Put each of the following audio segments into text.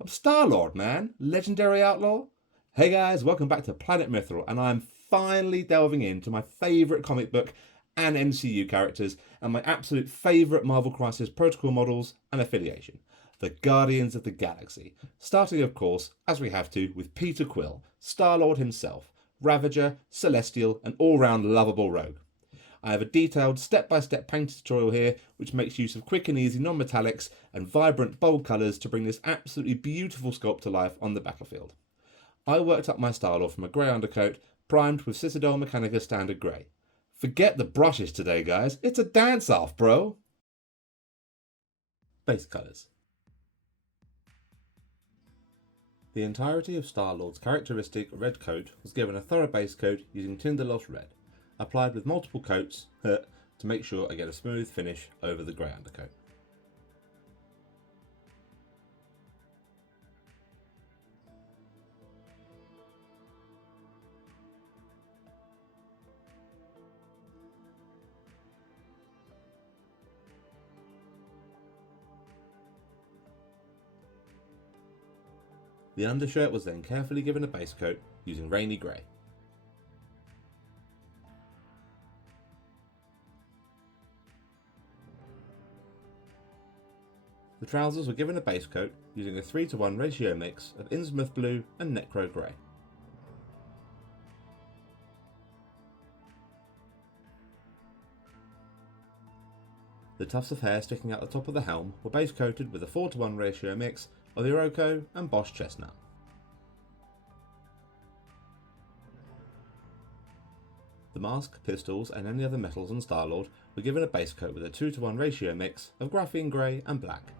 I'm Star-Lord, man. Legendary outlaw. Hey guys, welcome back to Planet Mithril, and I'm finally delving into my favourite comic book and MCU characters, and my absolute favourite Marvel Crisis Protocol models and affiliation, the Guardians of the Galaxy. Starting, of course, as we have to, with Peter Quill, Star-Lord himself, Ravager, Celestial, and all-round lovable rogue. I have a detailed step-by-step paint tutorial here which makes use of quick and easy non-metallics and vibrant bold colours to bring this absolutely beautiful sculpt to life on the battlefield. I worked up my Star-Lord from a grey undercoat primed with Citadel Mechanica Standard Grey. Forget the brushes today guys, it's a dance-off bro! Base colours. The entirety of Star-Lord's characteristic red coat was given a thorough base coat using Tinderlost Red, applied with multiple coats to make sure I get a smooth finish over the grey undercoat. The undershirt was then carefully given a base coat using Rainy Grey. The trousers were given a base coat using a 3:1 ratio mix of Innsmouth Blue and Necro Grey. The tufts of hair sticking out the top of the helm were base coated with a 4:1 ratio mix of Iroko and Bosch Chestnut. The mask, pistols and any other metals on Star-Lord were given a base coat with a 2:1 ratio mix of Graphene Grey and Black.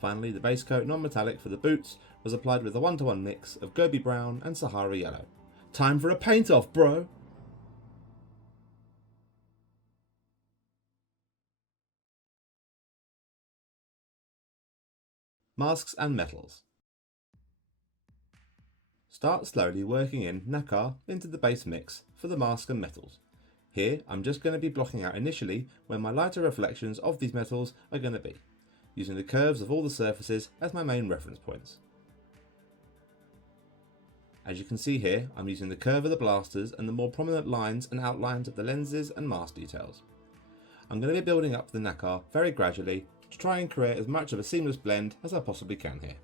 Finally, the base coat non-metallic for the boots was applied with a 1:1 mix of Gobi Brown and Sahara Yellow. Time for a paint-off, bro! Masks and metals. Start slowly working in nacre into the base mix for the mask and metals. Here, I'm just going to be blocking out initially where my lighter reflections of these metals are going to be, using the curves of all the surfaces as my main reference points. As you can see here, I'm using the curve of the blasters and the more prominent lines and outlines of the lenses and mask details. I'm going to be building up the nacre very gradually to try and create as much of a seamless blend as I possibly can here.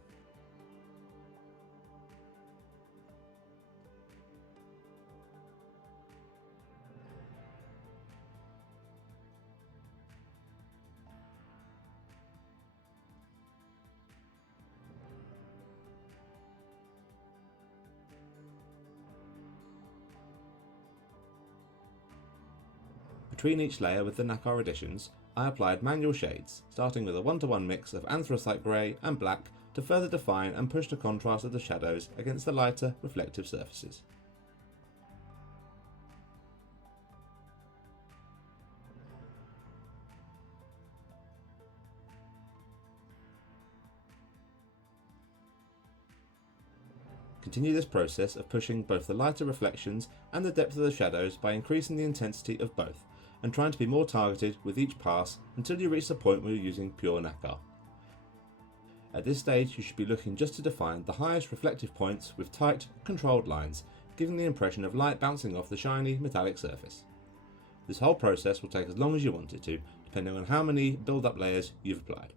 Between each layer with the nacre additions, I applied manual shades, starting with a 1:1 mix of anthracite grey and black to further define and push the contrast of the shadows against the lighter, reflective surfaces. Continue this process of pushing both the lighter reflections and the depth of the shadows by increasing the intensity of both, and trying to be more targeted with each pass until you reach the point where you're using pure nacre. At this stage you should be looking just to define the highest reflective points with tight, controlled lines, giving the impression of light bouncing off the shiny, metallic surface. This whole process will take as long as you want it to, depending on how many build-up layers you've applied.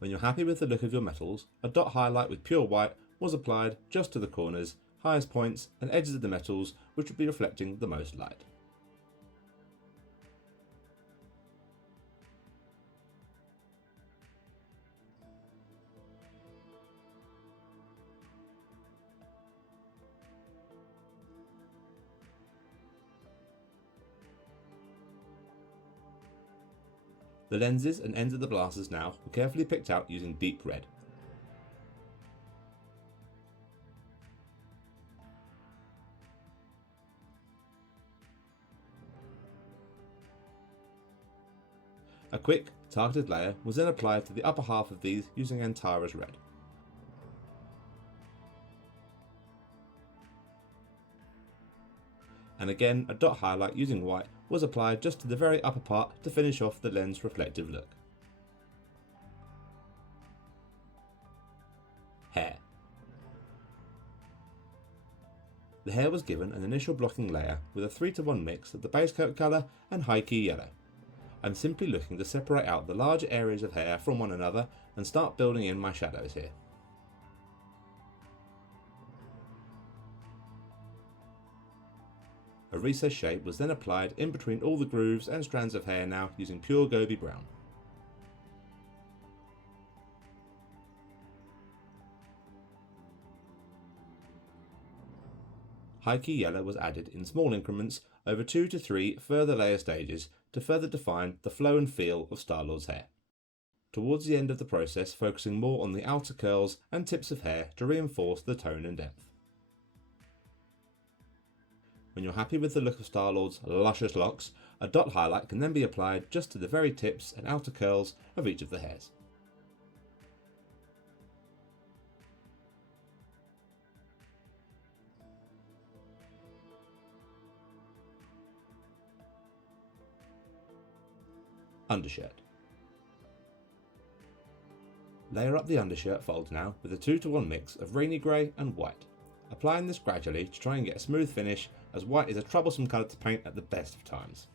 When you're happy with the look of your metals, a dot highlight with pure white was applied just to the corners, highest points and edges of the metals which would be reflecting the most light. The lenses and ends of the blasters now were carefully picked out using deep red. quick, targeted layer was then applied to the upper half of these using Antara's red. And again, a dot highlight using white was applied just to the very upper part to finish off the lens reflective look. Hair. The hair was given an initial blocking layer with a 3:1 mix of the base coat colour and high key yellow. I'm simply looking to separate out the larger areas of hair from one another and start building in my shadows here. A recessed shade was then applied in between all the grooves and strands of hair now using pure Gobi brown. High key yellow was added in small increments over 2 to 3 further layer stages to further define the flow and feel of Star-Lord's hair. Towards the end of the process, focusing more on the outer curls and tips of hair to reinforce the tone and depth. When you're happy with the look of Star-Lord's luscious locks, a dot highlight can then be applied just to the very tips and outer curls of each of the hairs. Undershirt. Layer up the undershirt fold now with a 2:1 mix of rainy grey and white, applying this gradually to try and get a smooth finish, as white is a troublesome colour to paint at the best of times.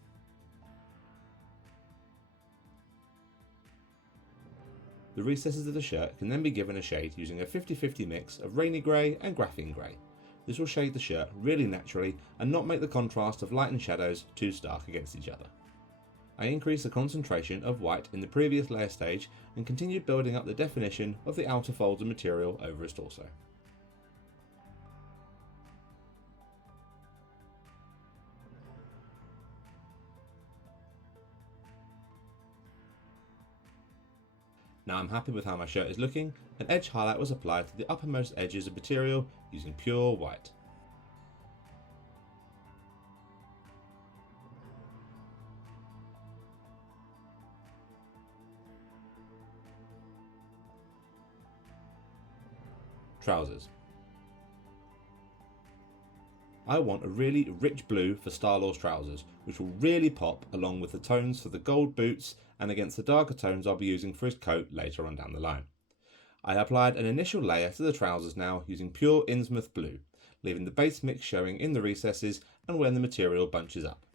The recesses of the shirt can then be given a shade using a 50-50 mix of rainy grey and graphene grey. This will shade the shirt really naturally and not make the contrast of light and shadows too stark against each other. I increased the concentration of white in the previous layer stage and continued building up the definition of the outer folds of material over his torso. Now I'm happy with how my shirt is looking. An edge highlight was applied to the uppermost edges of material using pure white. Trousers. I want a really rich blue for Star-Lord's trousers, which will really pop along with the tones for the gold boots and against the darker tones I'll be using for his coat later on down the line. I applied an initial layer to the trousers now using pure Innsmouth blue, leaving the base mix showing in the recesses and when the material bunches up.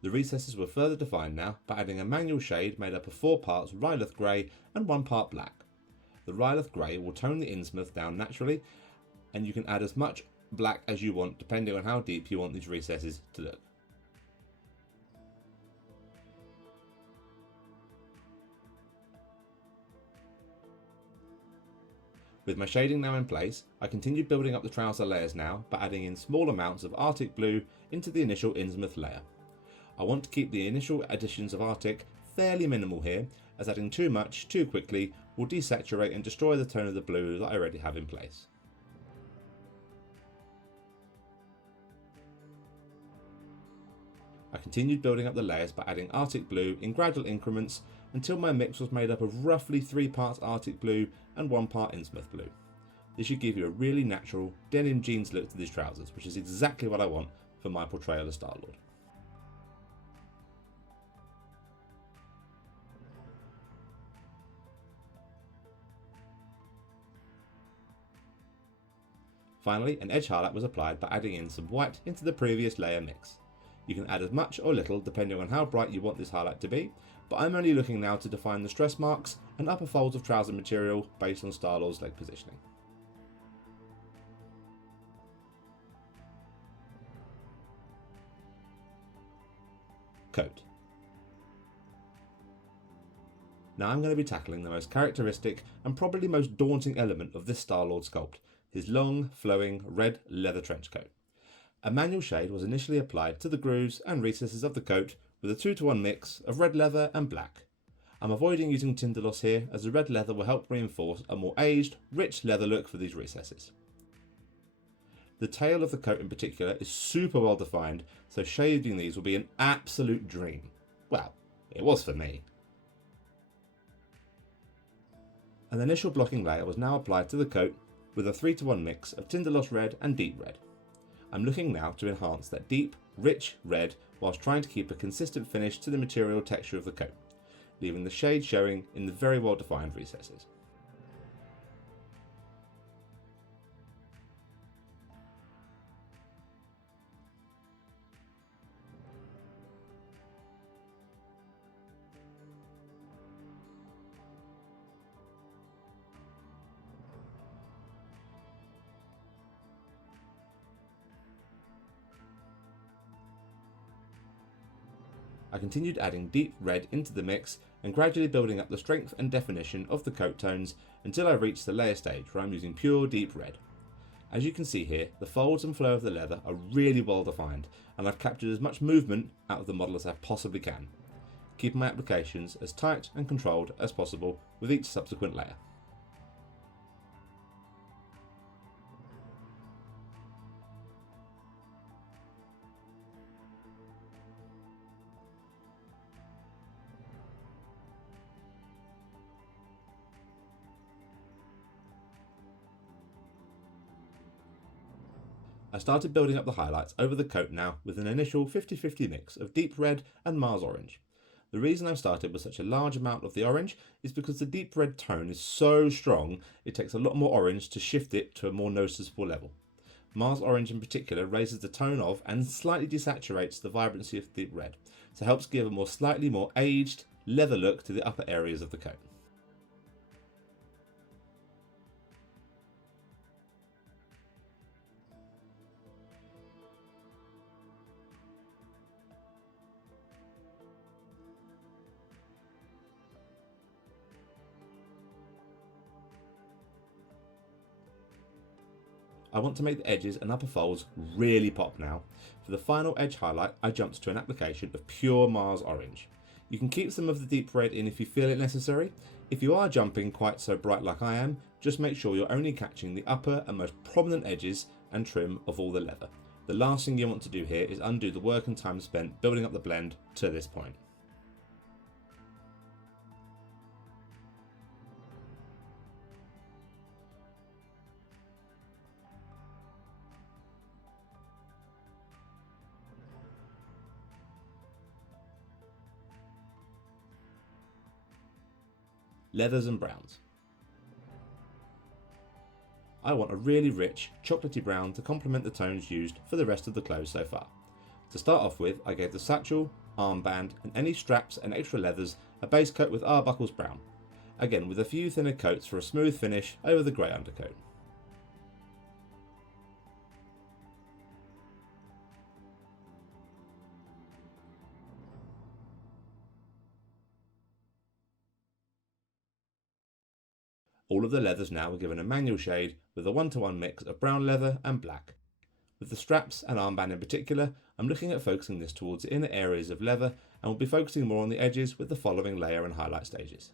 The recesses were further defined now by adding a manual shade made up of 4 parts Rylith grey and 1 part black. The Rylith grey will tone the Innsmouth down naturally, and you can add as much black as you want depending on how deep you want these recesses to look. With my shading now in place, I continued building up the trouser layers now by adding in small amounts of Arctic blue into the initial Innsmouth layer. I want to keep the initial additions of Arctic fairly minimal here, as adding too much too quickly will desaturate and destroy the tone of the blue that I already have in place. I continued building up the layers by adding Arctic blue in gradual increments until my mix was made up of roughly 3 parts Arctic blue and 1 part Innsmouth blue. This should give you a really natural denim jeans look to these trousers, which is exactly what I want for my portrayal of Star-Lord. Finally, an edge highlight was applied by adding in some white into the previous layer mix. You can add as much or little depending on how bright you want this highlight to be, but I'm only looking now to define the stress marks and upper folds of trouser material based on Star-Lord's leg positioning. Coat. Now I'm going to be tackling the most characteristic and probably most daunting element of this Star-Lord sculpt, his long, flowing red leather trench coat. A manual shade was initially applied to the grooves and recesses of the coat with a 2:1 mix of red leather and black. I'm avoiding using Tinderloss here, as the red leather will help reinforce a more aged, rich leather look for these recesses. The tail of the coat in particular is super well defined, so shading these will be an absolute dream. Well, It was for me. An initial blocking layer was now applied to the coat with a 3:1 mix of Tinderlost red and deep red. I'm looking now to enhance that deep, rich red whilst trying to keep a consistent finish to the material texture of the coat, leaving the shade showing in the very well defined recesses. I continued adding deep red into the mix and gradually building up the strength and definition of the coat tones until I reached the layer stage where I'm using pure deep red. As you can see here, the folds and flow of the leather are really well defined, and I've captured as much movement out of the model as I possibly can, keeping my applications as tight and controlled as possible with each subsequent layer. I started building up the highlights over the coat now with an initial 50-50 mix of deep red and Mars orange. The reason I started with such a large amount of the orange is because the deep red tone is so strong it takes a lot more orange to shift it to a more noticeable level. Mars orange in particular raises the tone of and slightly desaturates the vibrancy of deep red, so helps give a slightly more aged leather look to the upper areas of the coat. I want to make the edges and upper folds really pop now. For the final edge highlight, I jumped to an application of pure Mars orange. You can keep some of the deep red in if you feel it necessary. If you are jumping quite so bright like I am, just make sure you're only catching the upper and most prominent edges and trim of all the leather. The last thing you want to do here is undo the work and time spent building up the blend to this point. Leathers and browns. I want a really rich, chocolatey brown to complement the tones used for the rest of the clothes so far. To start off with, I gave the satchel, armband and any straps and extra leathers a base coat with Arbuckle's brown, again with a few thinner coats for a smooth finish over the grey undercoat. All of the leathers now are given a manual shade with a 1:1 mix of brown leather and black. With the straps and armband in particular, I'm looking at focusing this towards the inner areas of leather and will be focusing more on the edges with the following layer and highlight stages.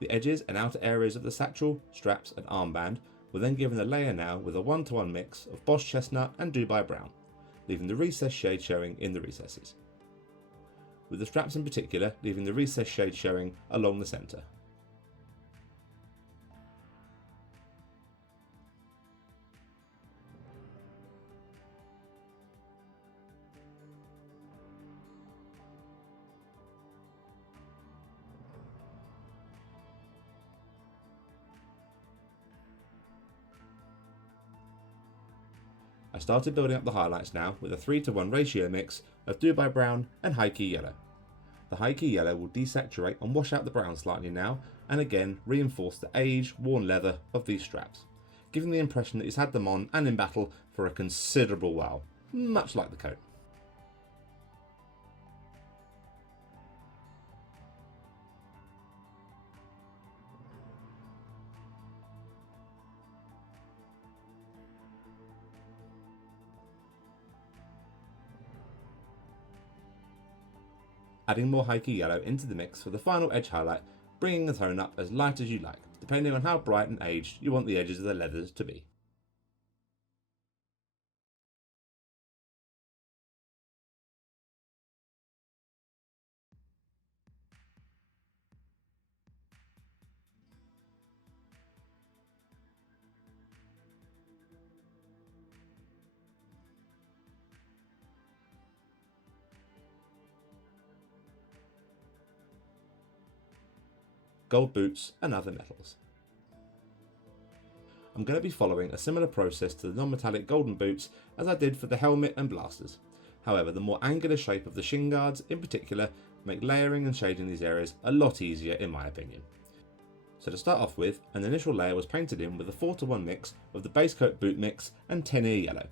The edges and outer areas of the satchel, straps and armband were then given a layer now with a 1:1 mix of Bosch chestnut and Dubai brown, leaving the recessed shade showing in the recesses. With the straps in particular leaving the recessed shade showing along the centre. I started building up the highlights now with a 3:1 ratio mix of Dubai brown and high key yellow. The high key yellow will desaturate and wash out the brown slightly now, and again reinforce the aged, worn leather of these straps, giving the impression that he's had them on and in battle for a considerable while, much like the coat. adding more Heike yellow into the mix for the final edge highlight, bringing the tone up as light as you like, depending on how bright and aged you want the edges of the leathers to be. Gold boots and other metals. I'm going to be following a similar process to the non-metallic golden boots as I did for the helmet and blasters. However, the more angular shape of the shin guards in particular make layering and shading these areas a lot easier in my opinion. So to start off with, an initial layer was painted in with a 4:1 mix of the base coat boot mix and 10-ear yellow.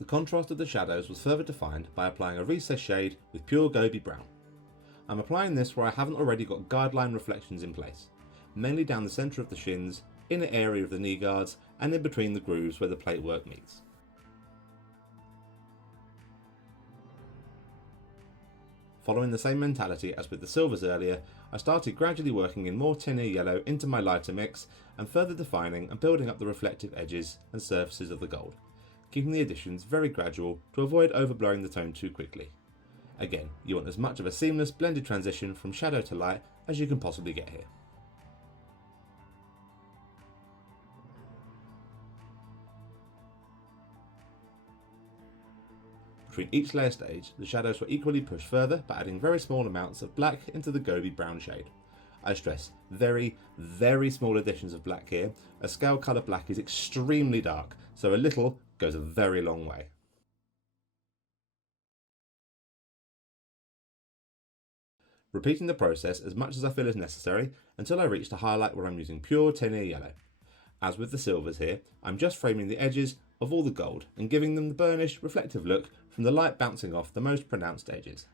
The contrast of the shadows was further defined by applying a recessed shade with pure Gobi brown. I'm applying this where I haven't already got guideline reflections in place, mainly down the centre of the shins, inner area of the knee guards, and in between the grooves where the plate work meets. Following the same mentality as with the silvers earlier, I started gradually working in more 10-ear yellow into my lighter mix and further defining and building up the reflective edges and surfaces of the gold, keeping the additions very gradual to avoid overblowing the tone too quickly. Again, you want as much of a seamless blended transition from shadow to light as you can possibly get here. Between each layer stage, the shadows were equally pushed further by adding very small amounts of black into the Gobi brown shade. I stress, very, very small additions of black here, as scale colour black is extremely dark, so a little goes a very long way. Repeating the process as much as I feel is necessary until I reach the highlight where I'm using pure 10-ear yellow. As with the silvers here, I'm just framing the edges of all the gold and giving them the burnished, reflective look from the light bouncing off the most pronounced edges.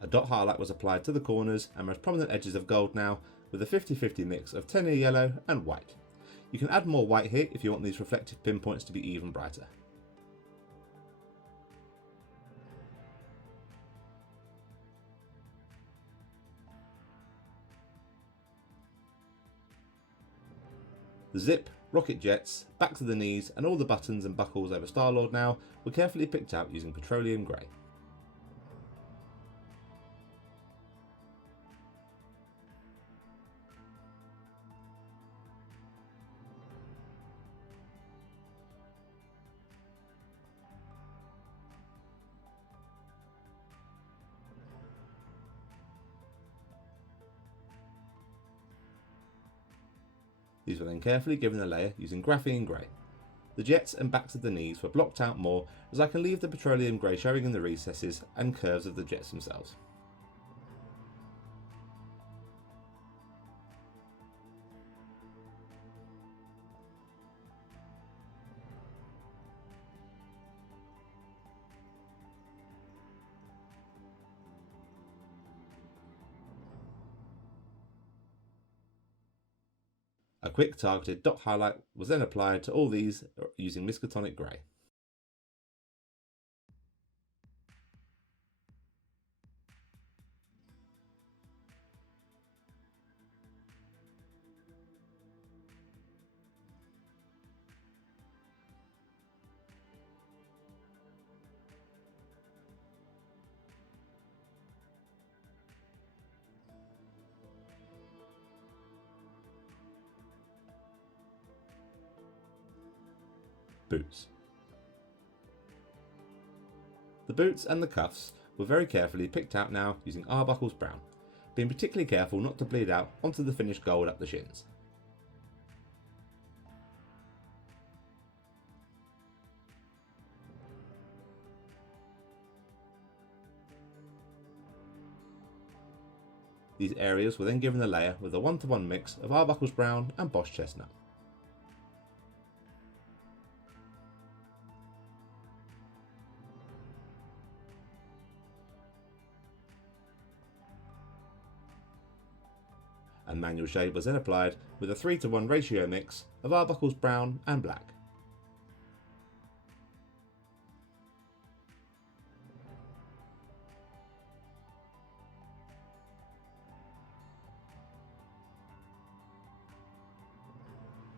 A dot highlight was applied to the corners and most prominent edges of gold now, with a 50-50 mix of 10-ear yellow and white. You can add more white here if you want these reflective pinpoints to be even brighter. The zip, rocket jets, back to the knees and all the buttons and buckles over Star-Lord now were carefully picked out using petroleum grey. These were then carefully given a layer using graphene grey. The jets and backs of the knees were blocked out more as I can leave the petroleum grey showing in the recesses and curves of the jets themselves. A quick targeted dot highlight was then applied to all these using Miskatonic grey. Boots. The boots and the cuffs were very carefully picked out now using Arbuckle's brown, being particularly careful not to bleed out onto the finished gold up the shins. These areas were then given a layer with a 1:1 mix of Arbuckle's brown and Bosch chestnut. and manual shade was then applied with a 3:1 ratio mix of Arbuckle's brown and black.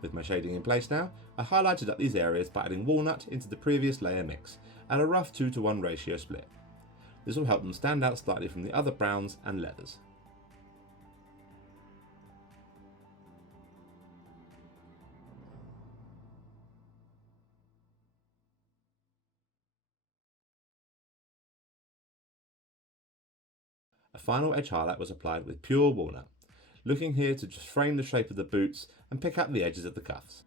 With my shading in place now, I highlighted up these areas by adding walnut into the previous layer mix at a rough 2:1 ratio split. This will help them stand out slightly from the other browns and leathers. A final edge highlight was applied with pure walnut, looking here to just frame the shape of the boots and pick up the edges of the cuffs.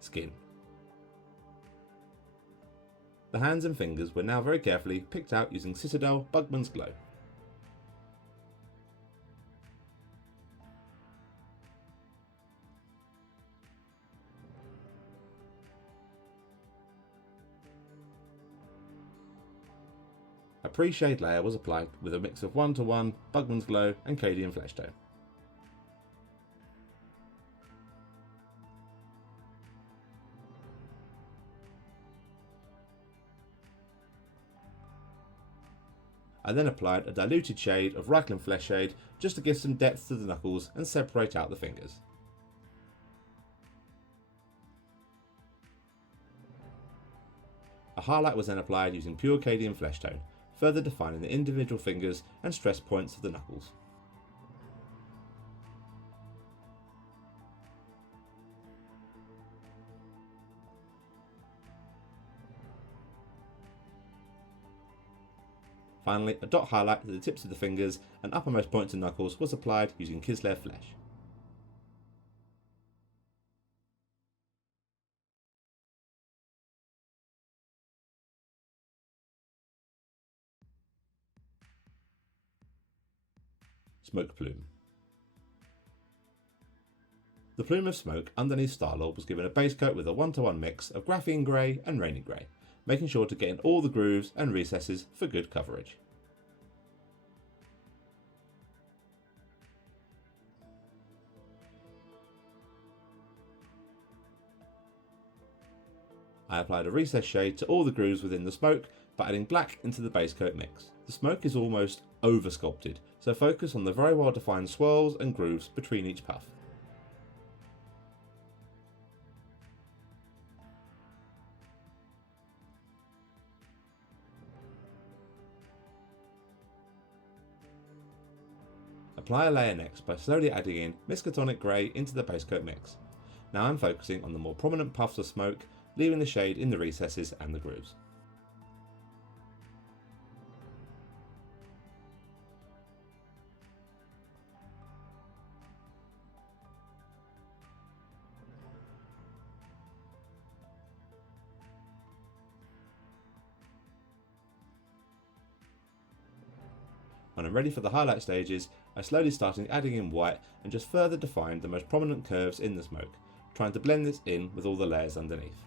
Skin. The hands and fingers were now very carefully picked out using Citadel Bugman's Glow. A pre-shade layer was applied with a mix of 1:1 Bugman's Glow and Cadian Flesh Tone. I then applied a diluted shade of Reikland Flesh Shade just to give some depth to the knuckles and separate out the fingers. A highlight was then applied using pure Cadian Flesh Tone, further defining the individual fingers and stress points of the knuckles. Finally, a dot highlight at the tips of the fingers and uppermost points and knuckles was applied using Kislev Flesh. Smoke Plume. The plume of smoke underneath Starlord was given a base coat with a 1:1 mix of graphene grey and rainy grey, making sure to get in all the grooves and recesses for good coverage. I applied a recess shade to all the grooves within the smoke by adding black into the base coat mix. The smoke is almost over sculpted, so focus on the very well defined swirls and grooves between each puff. Apply a layer next by slowly adding in Miskatonic Grey into the base coat mix. Now I'm focusing on the more prominent puffs of smoke, leaving the shade in the recesses and the grooves. When I'm ready for the highlight stages, I slowly started adding in white and just further defined the most prominent curves in the smoke, trying to blend this in with all the layers underneath.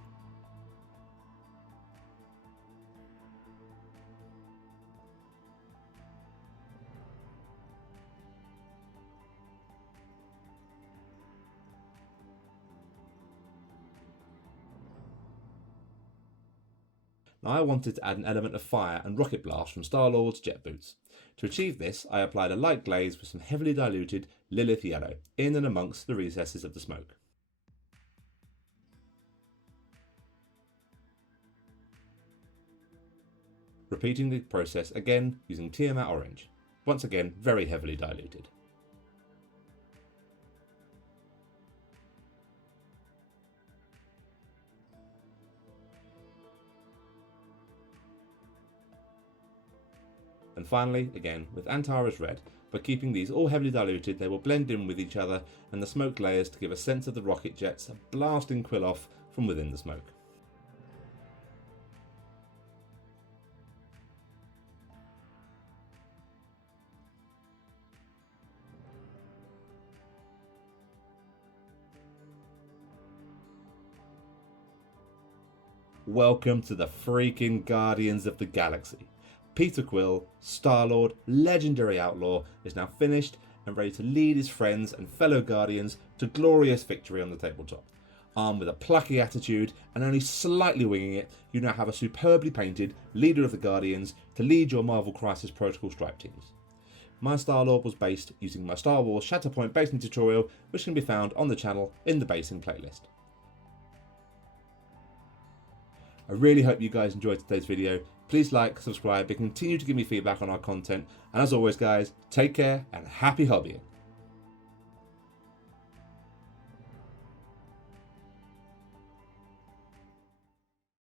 Now I wanted to add an element of fire and rocket blast from Star-Lord's jet boots. To achieve this, I applied a light glaze with some heavily diluted Lilith yellow in and amongst the recesses of the smoke. Repeating the process again using Tiamat orange, once again very heavily diluted. And finally, again with Antara's red, by keeping these all heavily diluted they will blend in with each other and the smoke layers to give a sense of the rocket jets blasting Quill off from within the smoke. welcome to the freaking Guardians of the Galaxy. Peter Quill, Star-Lord, legendary outlaw, is now finished and ready to lead his friends and fellow Guardians to glorious victory on the tabletop. Armed with a plucky attitude and only slightly winging it, you now have a superbly painted leader of the Guardians to lead your Marvel Crisis Protocol strike teams. My Star-Lord was based using my Star Wars Shatterpoint basing tutorial, which can be found on the channel in the basing playlist. I really hope you guys enjoyed today's video. Please like, subscribe, and continue to give me feedback on our content. And as always guys, take care and happy hobbying.